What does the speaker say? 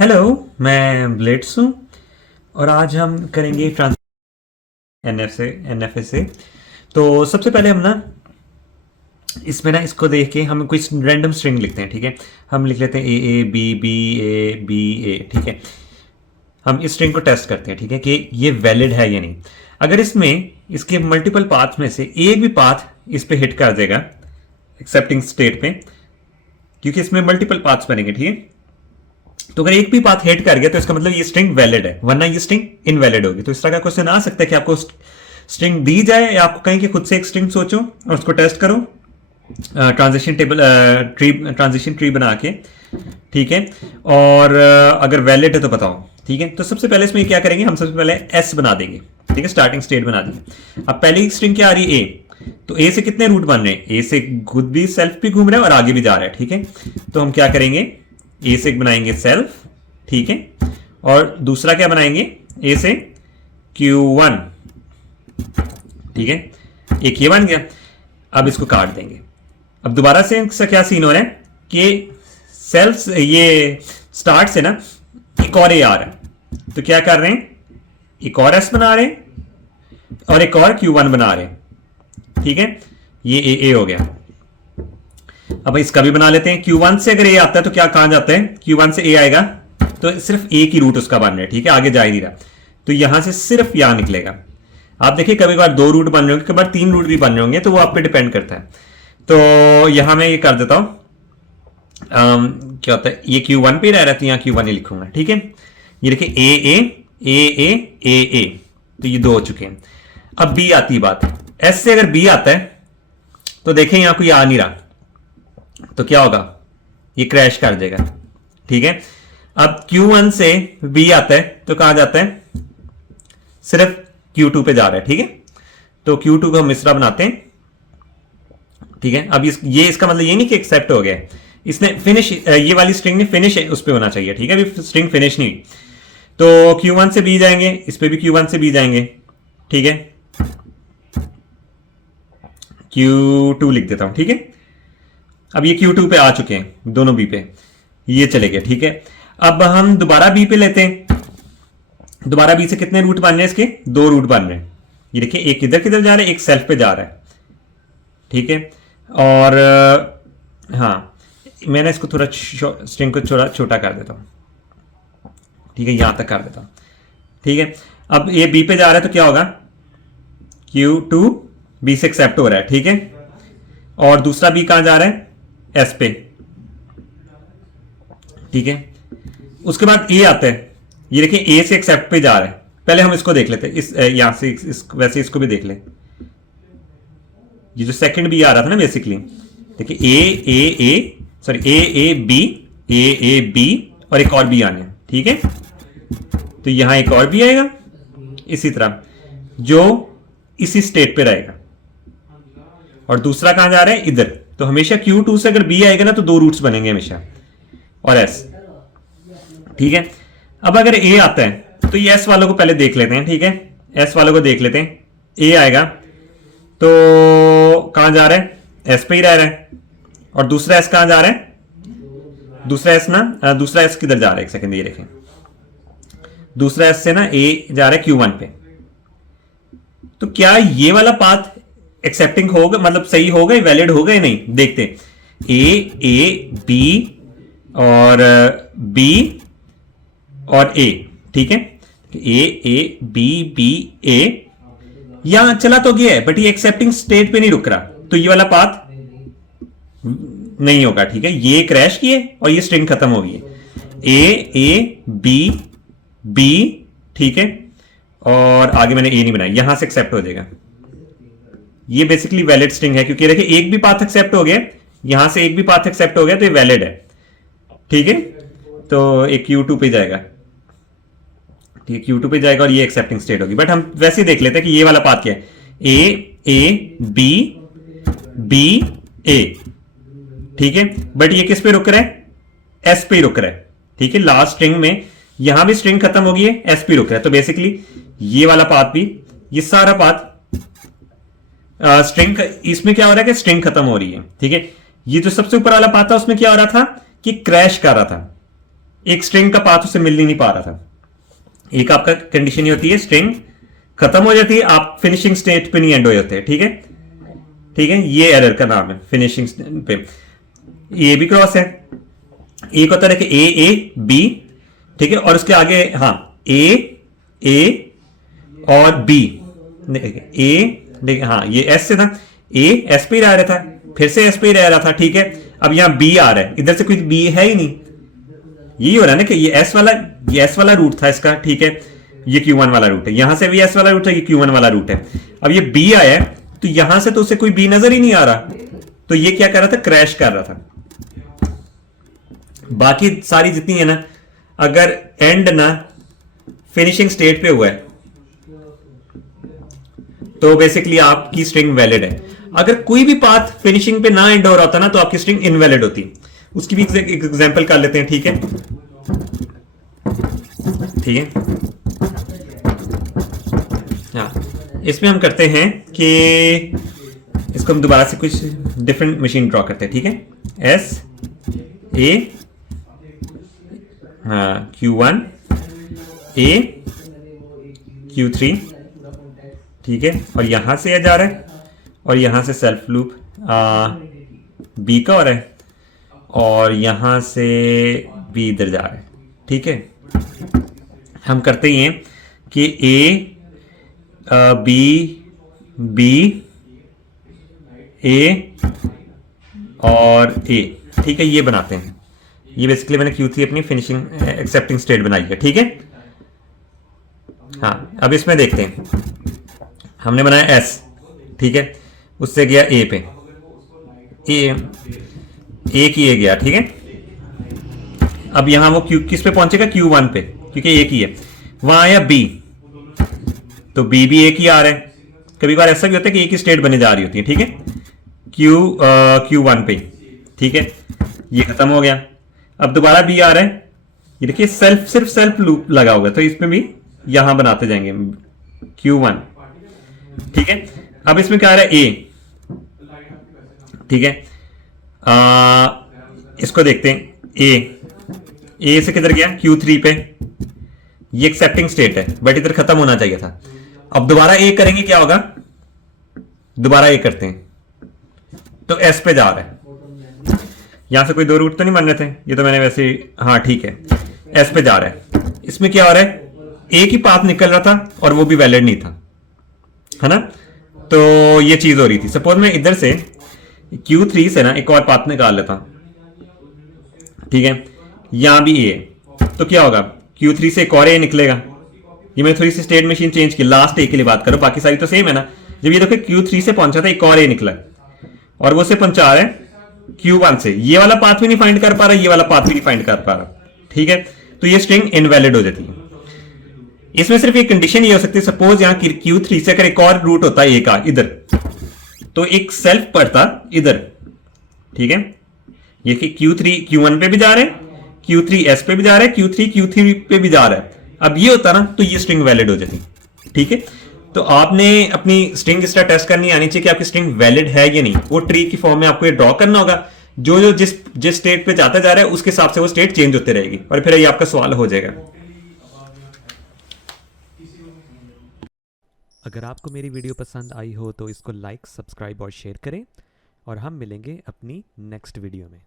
Hello, मैं blades हूँ और आज हम करेंगे ट्रांस एन एफ से। तो सबसे पहले हम ना इसमें ना इसको देख के हम कोई रैंडम स्ट्रिंग लिखते हैं। ठीक है, हम लिख लेते हैं A B B A B A. ठीक है, हम इस स्ट्रिंग को टेस्ट करते हैं। ठीक है कि ये वैलिड है या नहीं। अगर इसमें इसके मल्टीपल पाथ में से एक भी पाथ इस पे हिट कर देगा एक्सेप्टिंग स्टेट पे, क्योंकि इसमें मल्टीपल पाथ्स बनेंगे। ठीक है, तो अगर एक भी पाथ हिट कर गया तो इसका मतलब ये स्ट्रिंग वैलिड है, वरना ये स्ट्रिंग इनवैलिड होगी। तो इस तरह का क्वेश्चन आ सकता है कि आपको स्ट्रिंग दी जाए या आपको कहें कि खुद से एक स्ट्रिंग सोचो और उसको टेस्ट करो ट्रांजिशन ट्री बना के। ठीक है, और अगर वैलिड है तो बताओ। ठीक है, तो सबसे पहले इसमें क्या करेंगे, हम सबसे पहले एस बना देंगे। ठीक है, स्टार्टिंग स्टेट बना देंगे। अब पहली स्ट्रिंग क्या आ रही है, ए। तो ए से कितने रूट बन रहे हैं, ए से खुद भी सेल्फ भी घूम रहा है और आगे भी जा रहा है। ठीक है, तो हम क्या करेंगे, ए से बनाएंगे सेल्फ। ठीक है, और दूसरा क्या बनाएंगे, ए से Q1। ठीक है, एक ये बन गया। अब इसको काट देंगे। अब दोबारा से इसका क्या सीन हो रहा है कि सेल्फ ये स्टार्ट से ना एक और ए आ रहा है। तो क्या कर रहे हैं, एक और एस बना रहे हैं और एक और Q1 बना रहे हैं। ठीक है, ये ए हो गया। अब इसका भी बना लेते हैं। Q1 से अगर ए आता है तो क्या कहां जाता है, Q1 से ए आएगा तो सिर्फ एक ही रूट उसका बन रहा है। ठीक है, आगे जा ही नहीं रहा, तो यहां से सिर्फ यहां निकलेगा। आप देखिए कभी कभार दो रूट बन रहे होंगे, कभी बार तीन रूट भी बन रहे होंगे, तो वो आप पे डिपेंड करता है। तो यहां मैं ये कर देता हूं, क्या होता है, ये Q1 पे रह रहा है तो यहां Q1 ही लिखूंगा। ठीक है, ये देखिए ए ए, तो ये दो हो चुके हैं। अब बी आती है बात। एस से अगर बी आता है तो देखें यहां कोई आ नहीं रहा, तो क्या होगा, ये क्रैश कर देगा। ठीक है, अब Q1 से B आता है तो कहां जाता है, सिर्फ Q2 पे जा रहा है। ठीक है, तो Q2 को हम मिश्रा बनाते हैं। ठीक है, अब ये इसका मतलब ये नहीं कि एक्सेप्ट हो गया, इसने फिनिश, ये वाली स्ट्रिंग ने फिनिश उस पे होना चाहिए। ठीक है, अभी स्ट्रिंग फिनिश नहीं हुई, तो Q1 से B जाएंगे, इस पे भी Q1 से B जाएंगे। ठीक है, Q2 लिख देता हूं। ठीक है, अब ये Q2 पे आ चुके हैं, दोनों बी पे ये चले गए। ठीक है, अब हम दोबारा बी पे लेते हैं। दोबारा बी से कितने रूट बन रहे हैं, इसके दो रूट बन रहे हैं। ये देखिए एक इधर किधर जा रहा है, एक सेल्फ पे जा रहा है। ठीक है, और हाँ, मैंने इसको थोड़ा स्ट्रिंग को थोड़ा छोटा कर देता हूं। ठीक है, यहां तक कर देता हूं। ठीक है, अब ये बी पे जा रहा है तो क्या होगा, Q2 बी से एक्सेप्ट हो रहा है। ठीक है, और दूसरा बी कहां जा रहा है, एस पे। ठीक है, उसके बाद ए आता है, ये देखिए ए से एक्सेप्ट पे जा रहा है। पहले हम इसको देख लेते हैं, इस यहां से वैसे इसको भी देख ले। ये जो सेकंड बी आ रहा था ना, बेसिकली देखिए ए बी और एक और बी आने। ठीक है, तो यहां एक और बी आएगा इसी तरह, जो इसी स्टेट पे रहेगा। और दूसरा कहां जा रहा है, इधर। तो हमेशा Q2 से अगर B आएगा ना तो दो रूट्स बनेंगे हमेशा, और S। ठीक है, अब अगर A आता है तो ये S वालों को पहले देख लेते हैं। ठीक है, S वालों को देख लेते हैं। A आएगा तो कहां जा रहा है, S पे ही रह रहा है। और दूसरा S कहां जा रहा है, दूसरा S किधर जा रहा है, एक सेकंड, ये देखें। दूसरा S से ना A जा रहा है Q1 पे। तो क्या ये वाला पाथ एक्सेप्टिंग होगा, मतलब सही होगा, वैलिड होगा या नहीं, देखते हैं। ए बी और बी और ए। ठीक है, ए बी ए यहां चला तो गया है, बट ये एक्सेप्टिंग स्टेट पे नहीं रुक रहा, तो ये वाला पाथ नहीं होगा। ठीक है, ये क्रैश किए और ये स्ट्रिंग खत्म हो गई है। A B. ठीक है, और आगे मैंने ए नहीं बनाया, यहां से एक्सेप्ट हो जाएगा। ये बेसिकली वैलिड स्ट्रिंग है, क्योंकि देखिए एक भी पाथ एक्सेप्ट हो गया, यहां से एक भी पाथ एक्सेप्ट हो गया तो ये वैलिड है। ठीक है, तो एक Q2 पे जाएगा। ठीक है, Q2 पे जाएगा और ये एक्सेप्टिंग स्टेट होगी। बट हम वैसे ही देख लेते हैं कि ये वाला पाथ क्या है, ए बी ए। ठीक है, बट ये किस पे रुक रहा है, एस पे रुक रहा है। ठीक है, लास्ट स्ट्रिंग में यहां भी स्ट्रिंग खत्म हो गई है, एस पे रुक रहा है। तो बेसिकली ये वाला पाथ भी, ये सारा पाथ स्ट्रिंग, इसमें क्या हो रहा है कि स्ट्रिंग खत्म हो रही है। ठीक है, ये जो सबसे ऊपर वाला पाथ था उसमें क्या हो रहा था कि क्रैश कर रहा था। एक स्ट्रिंग का पाथ उससे मिल ही नहीं पा रहा था। एक आपका कंडीशन ये होती है, स्ट्रिंग खत्म हो जाती है, आप फिनिशिंग स्टेट पे नहीं एंड हो जाते हैं, ठीक है। ठीक है, ये एरर का नाम है फिनिशिंग पे। ए भी क्रॉस है, एक होता है कि ए बी, ठीक है, और उसके आगे हाँ ए और बी, हाँ ये एस से था, ए एस पे ही रह रहा था, फिर से एस पे ही रह रहा था, ठीक है। अब यहां बी आ रहा है, इधर से कोई बी है ही नहीं, यही हो रहा है ना कि ये एस वाला रूट था इसका, ठीक है, ये Q1 वाला रूट है, यहां से भी एस वाला रूट है, ये Q1 वाला रूट है। अब ये बी आया है तो यहां से तो उसे कोई बी नजर ही नहीं आ रहा, तो ये क्या कर रहा था, क्रैश कर रहा था। बाकी सारी जितनी है ना, अगर एंड ना फिनिशिंग स्टेट पे हुआ है तो बेसिकली आपकी स्ट्रिंग वैलिड है। अगर कोई भी पाथ फिनिशिंग पे ना एंड हो रहा होता ना तो आपकी स्ट्रिंग इनवैलिड होती। उसकी भी एक एग्जांपल कर लेते हैं, ठीक है। ठीक है, हाँ, इसमें हम करते हैं कि इसको हम दोबारा से कुछ डिफरेंट मशीन ड्रॉ करते हैं, ठीक है। एस ए, हाँ, Q1 ए Q3, ठीक है, और यहां से जा रहा है और यहां से सेल्फ लूप बी का हो रहा है और यहां से बी इधर जा रहा है, ठीक है। हम करते ही हैं कि ए बी बी ए और ए, ठीक है, ये बनाते हैं। ये बेसिकली मैंने Q3 अपनी फिनिशिंग एक्सेप्टिंग स्टेट बनाई है, ठीक है। हाँ, अब इसमें देखते हैं, हमने बनाया S, ठीक है, उससे गया A पे, ए की ए गया, ठीक है। अब यहां वो Q किस पे पहुंचेगा, Q1 पे, क्योंकि एक ही है। वहां आया B, तो B भी एक ही आ रहा है। कभी बार ऐसा भी होता है कि एक ही स्टेट बने जा रही होती है, ठीक है, Q1 पे, ठीक है, ये खत्म हो गया। अब दोबारा B आ रहा है, ये देखिए सिर्फ सेल्फ लूप लगा होगा, तो इसमें भी यहां बनाते जाएंगे Q1, ठीक है। अब इसमें क्या आ रहा है, A, ठीक है। इसको देखते हैं, ए से किधर गया, Q3 पे, ये एक्सेप्टिंग स्टेट है बट इधर खत्म होना चाहिए था। अब दोबारा ए करेंगे, क्या होगा, दोबारा ए करते हैं तो एस पे जा रहा है। यहां से कोई दो रूट तो नहीं बन रहे थे, ये तो मैंने वैसे, हाँ ठीक है, एस पे जा रहा है। इसमें क्या हो रहा है, एक ही पाथ निकल रहा था और वो भी वैलिड नहीं था, है ना। तो ये चीज हो रही थी। सपोज मैं इधर से Q3 से ना एक और पाथ निकाल लेता हूं, ठीक है, यहां भी ए, तो क्या होगा, Q3 से एक और ए निकलेगा। ये मैं थोड़ी सी स्टेट मशीन चेंज की, लास्ट ए के लिए बात करो, बाकी सारी तो सेम है ना। जब ये देखो Q3 से पहुंचा था, एक और ए निकला और वो से पहुंचा रहा है Q1 से, ये वाला पाथ भी नहीं फाइंड कर पा रहा, ये वाला पाथ भी नहीं फाइंड कर पा रहा, ठीक है, तो ये स्ट्रिंग इनवैलिड हो जाती है। इसमें सिर्फ एक कंडीशन ये हो सकती है, सपोज यहां Q3 से अगर एक और रूट होता है ए का इधर, तो एक सेल्फ पड़ता इधर, ठीक है। ये कि Q3 Q1 पे भी जा रहे हैं, Q3 S पे भी जा रहा है, Q3 पे भी जा रहा है। अब ये होता ना तो ये स्ट्रिंग वैलिड हो जाती, ठीक है। तो आपने अपनी स्ट्रिंग इस तरह टेस्ट करनी आनी चाहिए कि आपकी स्ट्रिंग वैलिड है या नहीं। वो ट्री की फॉर्म में आपको ये ड्रॉ करना होगा, जो जिस स्टेट पे जाता जा रहा है उसके हिसाब से वो स्टेट चेंज होते रहेगी और फिर ये आपका सवाल हो जाएगा। अगर आपको मेरी वीडियो पसंद आई हो तो इसको लाइक, सब्सक्राइब और शेयर करें और हम मिलेंगे अपनी नेक्स्ट वीडियो में।